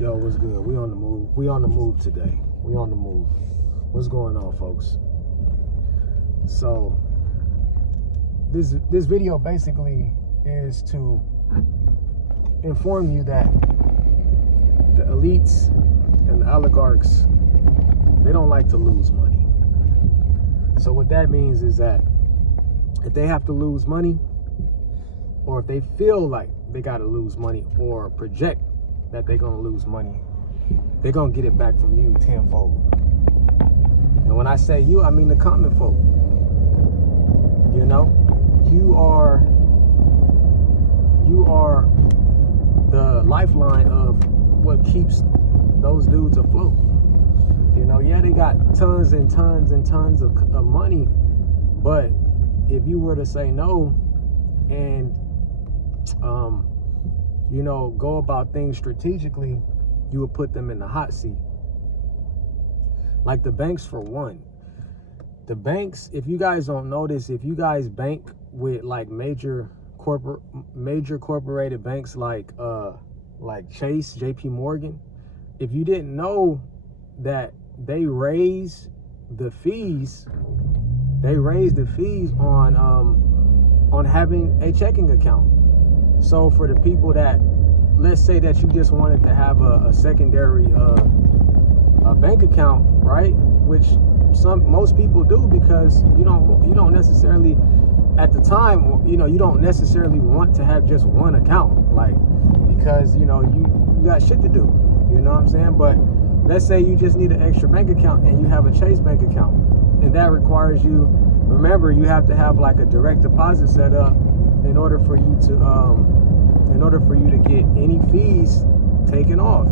Yo, what's good? We on the move. We on the move today. We on the move. What's going on, folks? So this video basically is to inform you that the elites and the oligarchs, they don't like to lose money. So what that means is that if they have to lose money, or if they feel like they got to lose money or project that they're going to lose money, they're going to get it back from you tenfold. And when I say you, I mean the common folk. You know, you are the lifeline of what keeps those dudes afloat. You know, yeah, they got tons and tons and tons of money, but if you were to say no and you know, go about things strategically, you would put them in the hot seat. Like the banks, for one. The banks, if you guys don't notice, if you guys bank with like major corporated banks like Chase, JP Morgan, if you didn't know that they raise the fees on having a checking account. So for the people that, let's say that you just wanted to have a secondary a bank account, right? Which most people do, because you don't necessarily, at the time, you know, you don't necessarily want to have just one account, like, because you know you got shit to do, you know what I'm saying? But let's say you just need an extra bank account and you have a Chase bank account, and that requires you, remember, you have to have like a direct deposit set up in order for you to get any fees taken off.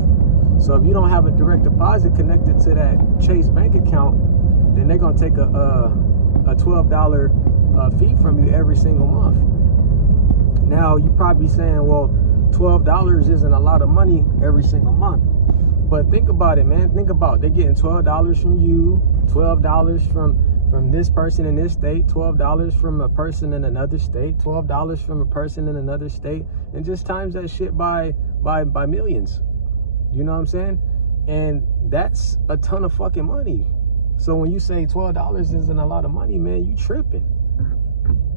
So if you don't have a direct deposit connected to that Chase bank account, then they're gonna take a $12 fee from you every single month. Now you're probably saying, well, $12 isn't a lot of money every single month. But think about it, man. Think about, they're getting $12 from you, $12 from this person in this state, $12 from a person in another state, $12 from a person in another state, and just times that shit by millions. You know what I'm saying? And that's a ton of fucking money. So when you say $12 isn't a lot of money, man, you tripping.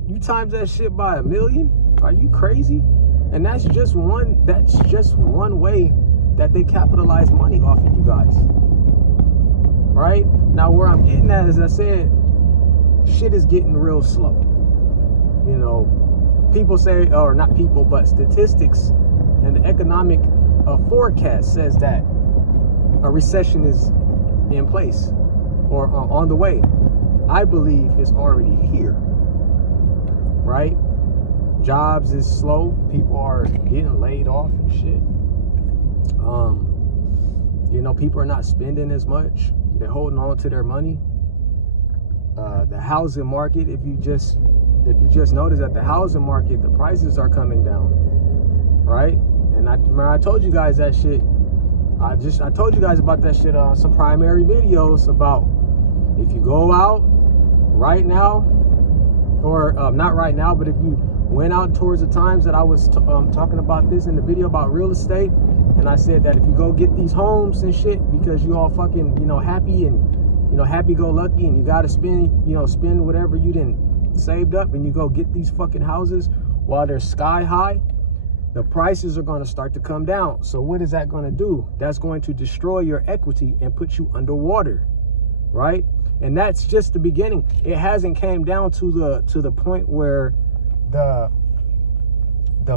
You times that shit by a million? Are you crazy? And that's just one way that they capitalize money off of you guys. Right? Now where I'm getting at, as I said, shit is getting real slow. You know, people say, or not people, but statistics and the economic forecast says that a recession is in place or on the way. I believe it's already here. Right? Jobs is slow. People are getting laid off and shit. You know, people are not spending as much. They're holding on to their money. The housing market, if you just notice that the housing market, the prices are coming down, right? And I told you guys that shit. I told you guys about that shit on some primary videos about, if you go out right now, or not right now, but if you went out towards the times that I was talking about this in the video about real estate, and I said that if you go get these homes and shit because you all fucking, you know, happy and, you know, happy-go-lucky, and you gotta spend whatever you didn't saved up, and you go get these fucking houses while they're sky high, the prices are going to start to come down. So what is that going to do? That's going to destroy your equity and put you underwater, right? And that's just the beginning. It hasn't came down to the point where the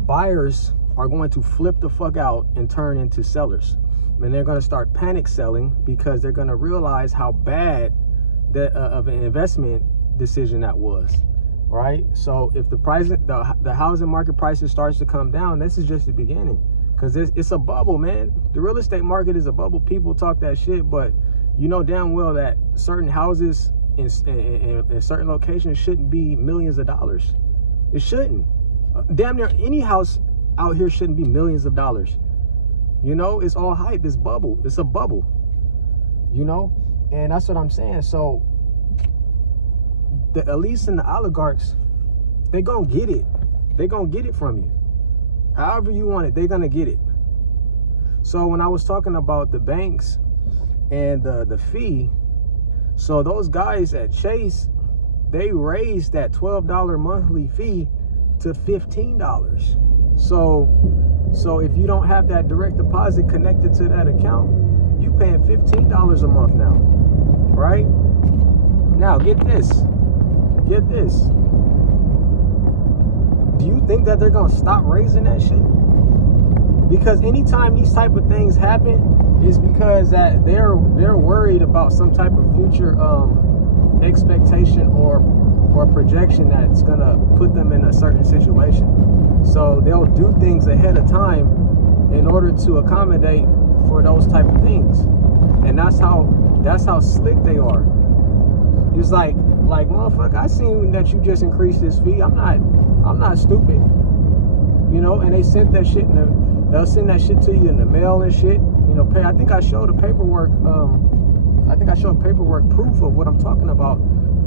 buyers are going to flip the fuck out and turn into sellers. And they're going to start panic selling because they're going to realize how bad of an investment decision that was, right? So if the housing market prices starts to come down, this is just the beginning, because it's a bubble, man. The real estate market is a bubble. People talk that shit, but you know damn well that certain houses in certain locations shouldn't be millions of dollars. It shouldn't. Damn near any house out here shouldn't be millions of dollars. You know, it's all hype. It's bubble. It's a bubble. You know, and that's what I'm saying. So the elites and the oligarchs, they gonna get it. They gonna get it from you. However you want it, they're gonna get it. So when I was talking about the banks and the fee, so those guys at Chase, they raised that $12 monthly fee to $15. So if you don't have that direct deposit connected to that account, you paying $15 a month now, right? Now get this. Do you think that they're gonna stop raising that shit? Because anytime these type of things happen, is because that they're worried about some type of future expectation or projection that's gonna put them in a certain situation. So they'll do things ahead of time in order to accommodate for those type of things. And that's how slick they are. It's like motherfucker, I seen that you just increased this fee. I'm not stupid. You know, and they sent that shit they'll send that shit to you in the mail and shit. You know, I think I showed the paperwork, proof of what I'm talking about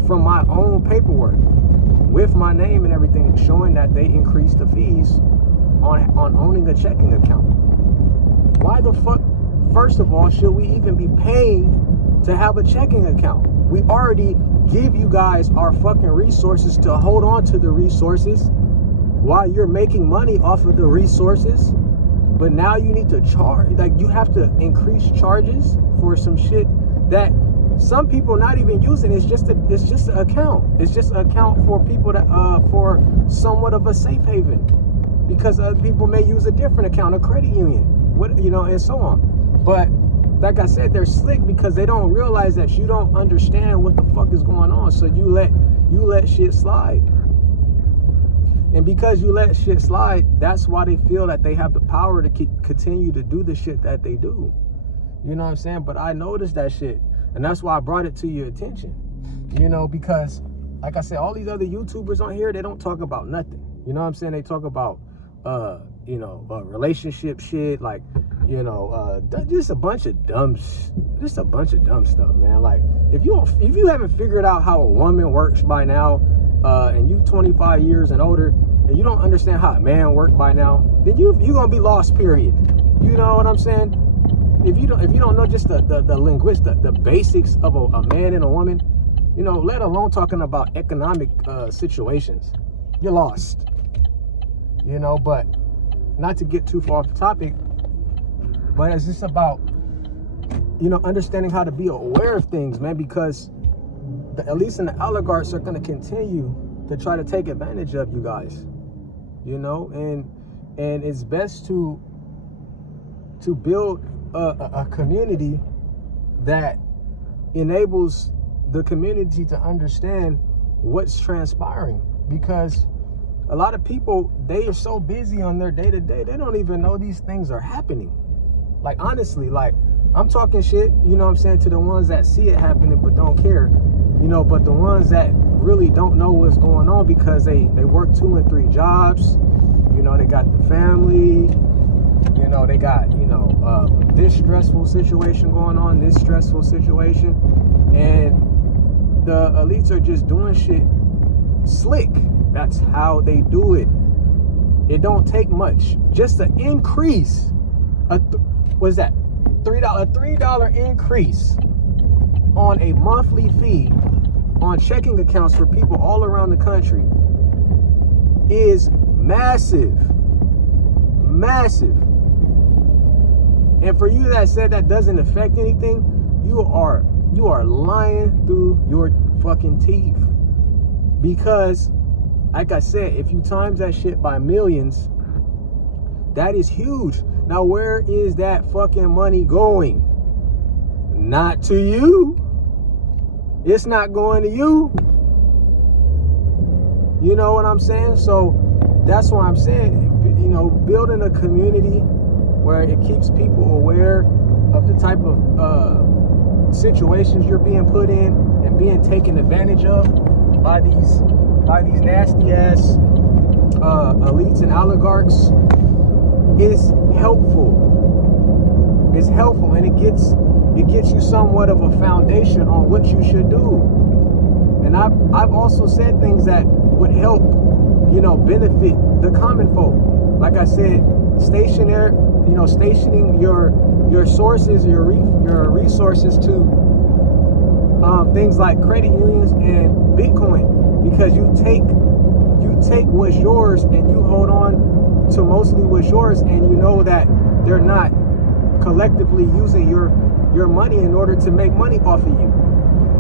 from my own paperwork with my name and everything, showing that they increased the fees on owning a checking account. Why the fuck, first of all, should we even be paying to have a checking account? We already give you guys our fucking resources to hold on to the resources while you're making money off of the resources. But now you need to charge, like you have to increase charges for some shit that some people not even using. It's just an account. It's just an account for people that for somewhat of a safe haven, because other people may use a different account, a credit union, and so on. But like I said, they're slick because they don't realize that you don't understand what the fuck is going on. So you let shit slide. And because you let shit slide, that's why they feel that they have the power to continue to do the shit that they do. You know what I'm saying? But I noticed that shit. And that's why I brought it to your attention. You know, because like I said, all these other YouTubers on here, they don't talk about nothing. You know what I'm saying? They talk about, relationship shit, like, just a bunch of dumb stuff, man. Like, if you haven't figured out how a woman works by now, and you 25 years and older, and you don't understand how a man works by now, then you gonna be lost, period. You know what I'm saying? If you don't know just the basics of a man and a woman, let alone talking about economic situations, you're lost. But not to get too far off the topic, but it's just about understanding how to be aware of things, man, because at least in the oligarchs are going to continue to try to take advantage of you guys, and it's best to build a community that enables the community to understand what's transpiring, because a lot of people, they are so busy on their day-to-day, they don't even know these things are happening. Like, honestly, like, I'm talking shit, to the ones that see it happening but don't care. But the ones that really don't know what's going on because they work 2 and 3 jobs, they got the family, they got, this stressful situation going on, this stressful situation, and the elites are just doing shit slick. That's how they do it. It don't take much. Just to increase, what's that? $3 increase on a monthly fee on checking accounts for people all around the country is massive. And for you that said that doesn't affect anything, you are lying through your fucking teeth. Because, like I said, if you times that shit by millions, that is huge. Now, where is that fucking money going? Not to you. It's not going to you. You know what I'm saying? So that's why I'm saying, building a community where it keeps people aware of the type of situations you're being put in and being taken advantage of by these nasty ass elites and oligarchs is helpful. It's helpful, and it gets you somewhat of a foundation on what you should do. And I've also said things that would help, benefit the common folk. Like I said, stationary, stationing your sources, your resources to things like credit unions and Bitcoin, because you take what's yours and you hold on to mostly what's yours, and you know that they're not collectively using your money in order to make money off of you.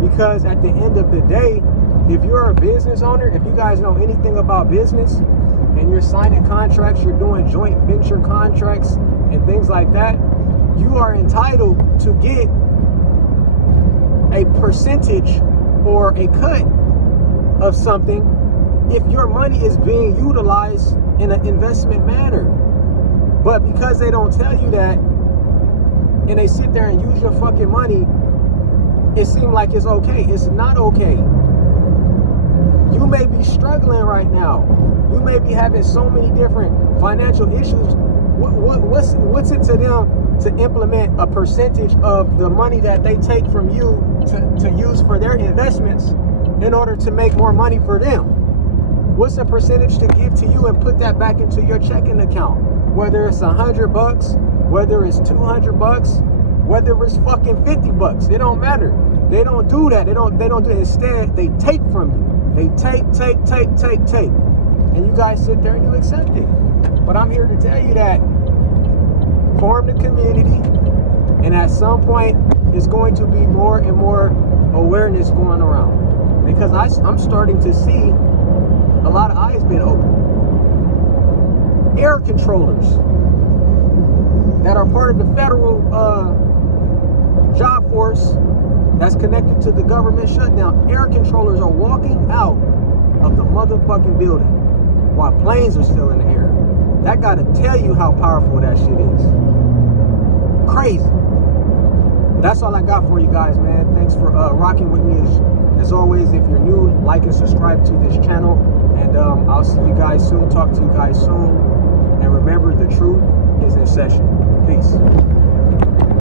Because at the end of the day, if you're a business owner, if you guys know anything about business and you're signing contracts, you're doing joint venture contracts and things like that, you are entitled to get a percentage or a cut of something if your money is being utilized in an investment manner. But because they don't tell you that, and they sit there and use your fucking money, it seems like it's okay. It's not okay. You may be struggling right now. You may be having so many different financial issues. What's it to them to implement a percentage of the money that they take from you to use for their investments in order to make more money for them? What's a percentage to give to you and put that back into your checking account? Whether it's $100, whether it's $200, whether it's fucking $50, it don't matter. They don't do that. They don't do it. Instead, they take from you. They take. And you guys sit there and you accept it. But I'm here to tell you that form the community, and at some point it's going to be more and more awareness going around, because I'm starting to see a lot of eyes being opened. Air controllers that are part of the federal job force that's connected to the government shutdown, air controllers are walking out of the motherfucking building while planes are still in the air. That gotta tell you how powerful that shit is. Crazy. That's all I got for you guys, man. Thanks for rocking with me as always. If you're new, like and subscribe to this channel, and I'll see you guys soon. Talk to you guys soon, and remember, the truth is in session. Peace.